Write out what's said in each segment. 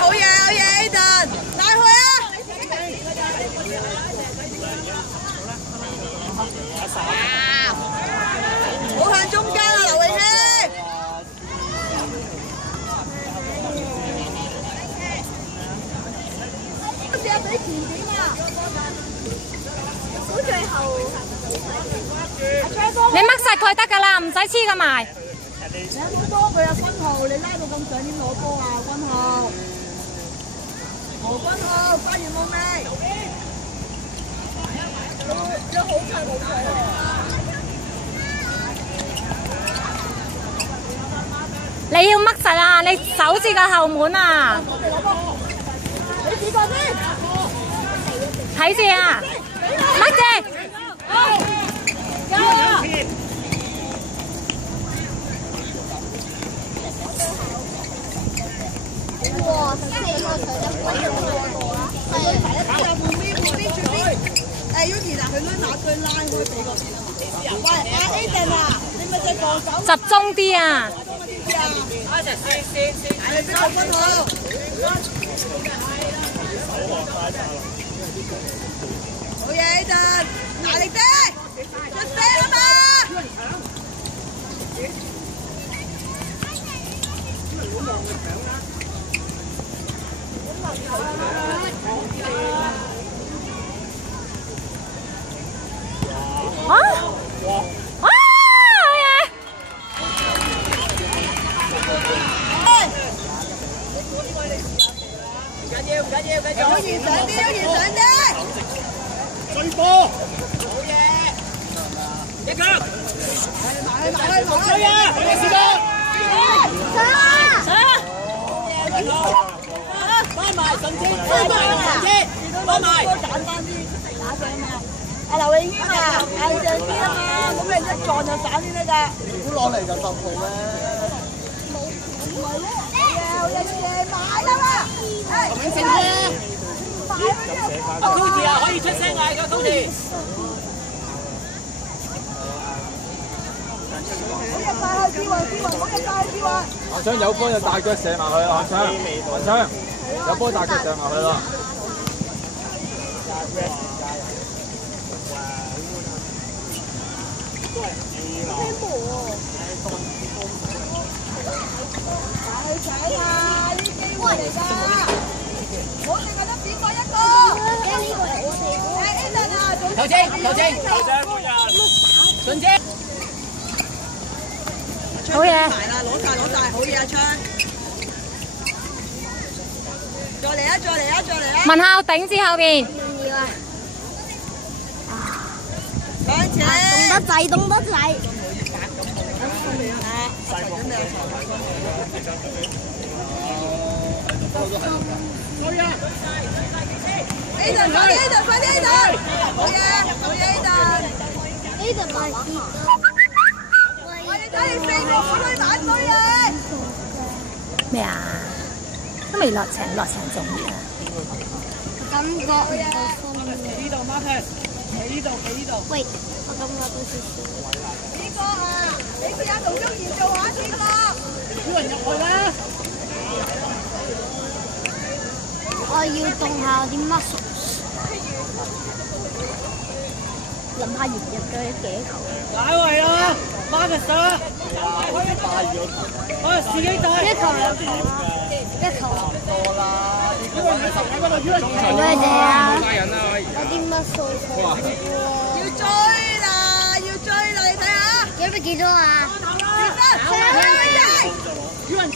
好嘢，Aiden，拉開啊！好向中間啊，劉泳希！試下俾前點啊！好最後。你掹實佢得㗎啦，唔使黐㗎埋。你有冇波佢啊，君浩？你拉到咁上點攞波啊，君浩？何君浩，花園夢未？都好快冇佢啊！你要掹實啊！你守住個後門啊！你試過先，睇住啊！掹住！有啊！哇！14個場一鬼用嗰個啦，係就後面最邊，Yuki 嗱，佢拉馬佢拉開俾個邊啊！喂，Aiden 啊，你咪隻防守集中啲啊！你俾個分好。好嘢，Aiden，大力啲，出聲啊嘛！啊！啊！好嘢！唔緊要，Yuki上啲，Yuki上啲。追波！好嘢！一腳！埋去！追啊！有時間！翻埋順天，翻埋！揀翻啲打正啊！阿劉泳軒啊，硬正啲啊嘛，冇俾人一撞就散先得㗎。估落嚟就10號咧。好嘢，買啦嘛！咁樣整啫。阿 Cody 啊，可以出聲嗌㗎 Cody。好入晒去志雲，好入晒去志雲。韓昌有波就大腳射埋去，韓昌有波大腳射埋去啦。快去踩啊！呢啲機會嚟㗎，我淨係得點過一個。Aiden 啊，球證，順姐。好嘢！埋啦，攞晒，好嘢啊，昌！再嚟啊！文孝頂住後邊。要啊！向前。動得滯。Aiden，快啲 Aiden！ 好嘢 Aiden！ 買喂，你睇你4個推板堆啊！咩啊？都未落場仲熱啊！感覺唔夠風。呢度 Marcus，喺呢度。喂，我感覺都少少。呢個啊，你試下同中賢做下呢個。有人入去啦！我要動下啲 muscle。諗下熱嘅頸球。解圍啦 ，Marcus 啊！自己帶。一球兩球啦，一球。中咩嘢啊？拉人啦，有啲 muscle 要追啦，你睇下。準備幾多啊？有人搶！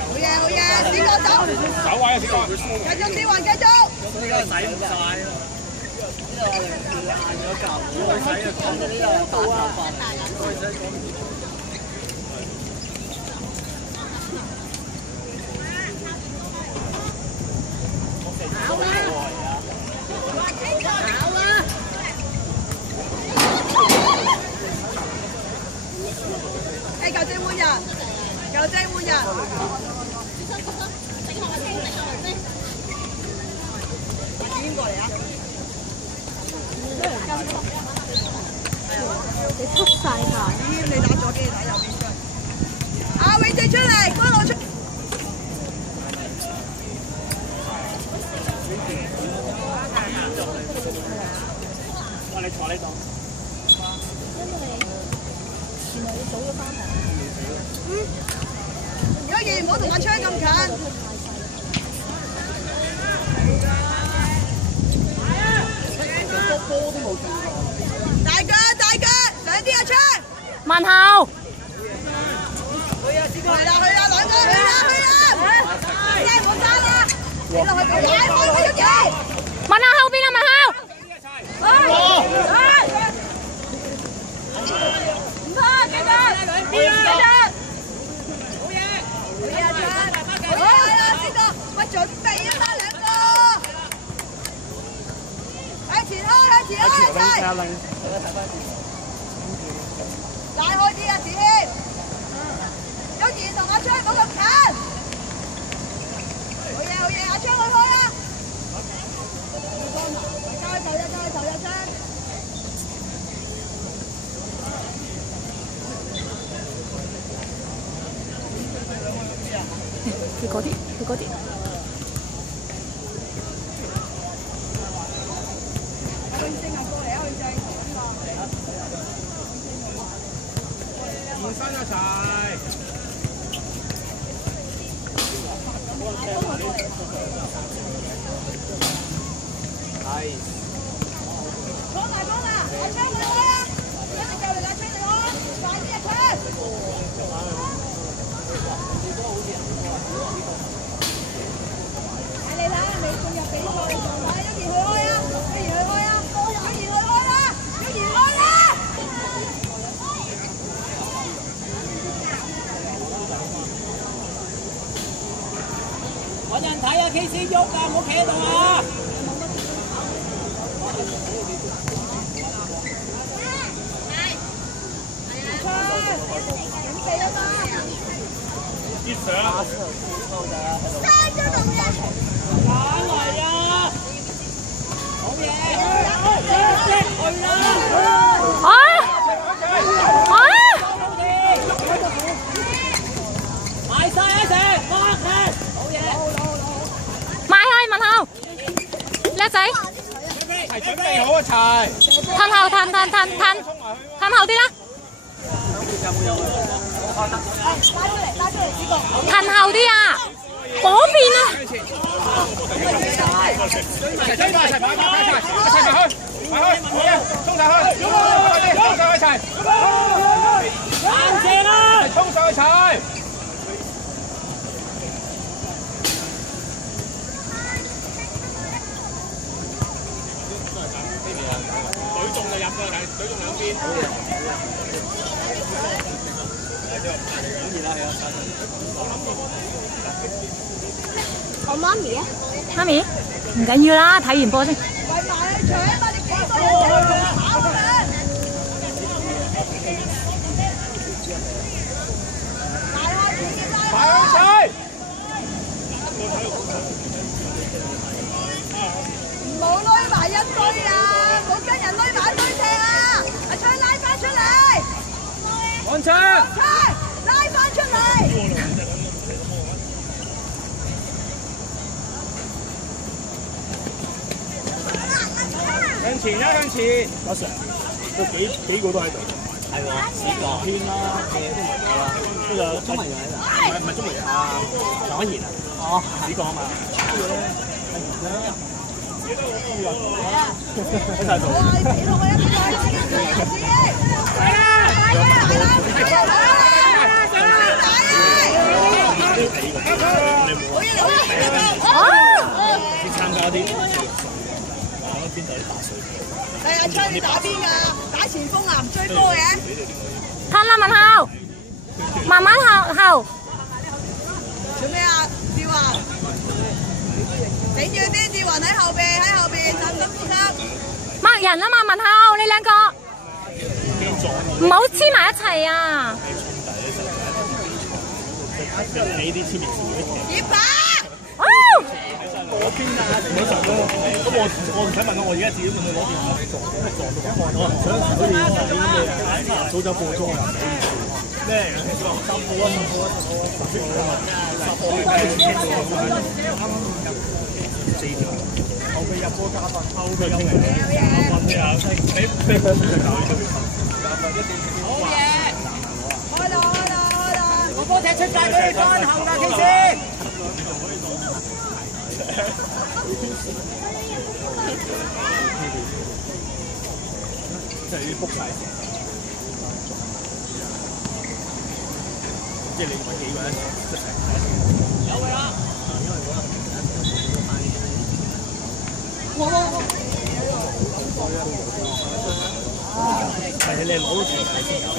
好嘢，小個走，走位啊，小哥。繼續試運，繼續。呢個洗唔晒咯。呢個硬咗嚿，我洗啊，講到呢個大頭髮。誒，舊正換人，舊正換人。點過嚟啊？你出晒牌。你打咗機睇右邊出。阿永正出嚟，嗰度出。哇！你坐呢度。如果唔好同阿昌咁近。大腳，大腳，上啲阿昌。慢後。去啦，兩個，去啦！真係冇爭啦！你落去踩開佢要記。慢後後邊啊，慢後。唔怕，繼續。好嘢！好嘢，好嘢，呢個喂準備啊嘛，兩個。向前開，向前開，一齊。拉開啲啊，子謙。邱賢同阿昌嗰個近。好嘢，好嘢，阿昌去開啊！加油，加油，阿昌！佢嗰啲，佢嗰啲。永正啊，過嚟啊，永正！健身一齊。係。講埋，阿昌你開啊！一直就嚟，阿昌你開，快啲啊，昌！睇你啦，你進入比賽狀態，一言去開啊！一言去開啊！一言去開啦！一言開啦！揾人睇啊 ，KC 喐啊，唔好企喺度啊！啲相。揀嚟啊！好嘢！去啦！啊！啊！埋晒一齊，翻嚟！好嘢！埋去問後，叻仔，係準備好一齊。褪後褪後啲啦，褪後啲啊，嗰邊啊，一齊追翻一齊跑，一齊埋去，好嘢，衝上去，衝上去一齊，硬正啦！衝上去一齊。隊中就入㗎，隊中兩邊。我媽咪啊，媽咪唔緊要啦，睇完波先。喂埋去搶啊！你幾個人跑啊？快去踩！唔好攏埋一堆啊！唔好跟人攏埋一堆踢啊！阿昌拉翻出嚟！安昌！拉翻出嚟！向前一向前，阿 Sir，都幾個都喺度。係喎，史國軒啦，嘅都唔係啦，呢個中文人啊，唔係中文人啊，常安賢啊，哦，史國啊嘛。喺晒度。好嘢嚟！啲邊度啲打水？係阿昌，你打邊㗎？打前鋒啊，唔追波嘅。褪啦，文浩，慢慢後。做咩啊？志雲，頂住啲，志雲喺後邊，深呼吸。抹人啊嘛，文浩，你兩個唔好黐埋一齊啊！你啲簽名字葉爸，嗰邊啊，唔好實咯。咁我唔使問我而家自己用佢攞電話撞到我想好似早走半個鐘啊！咩？10條。後備入波加分，後備入嚟加分咩啊？俾波就搞呢個。好嘢！開啦！個波踢出界俾你翻後㗎，騎士。即係要 book 晒，即係你揾幾個人一齊有㗎啦。或者你攞到條牌先有。